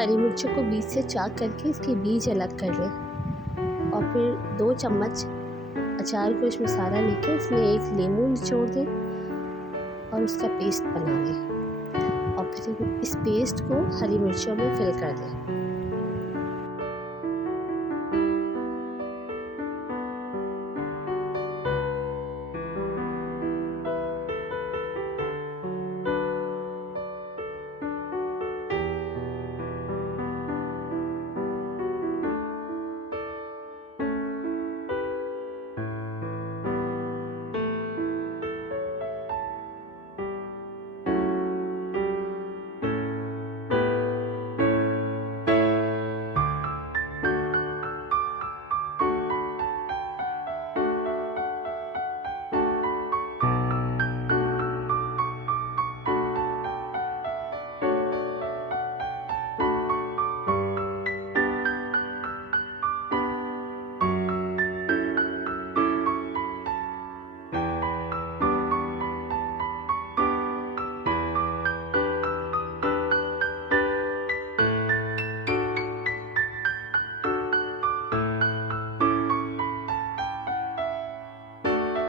हरी मिर्चों को बीच से चाक करके इसके बीज अलग कर लें और फिर 2 चम्मच अचार गोश्त मसाला लेके इसमें 1 नींबू निचोड़ दें और उसका पेस्ट बना लें और फिर इस पेस्ट को हरी मिर्चों में फिल कर दें।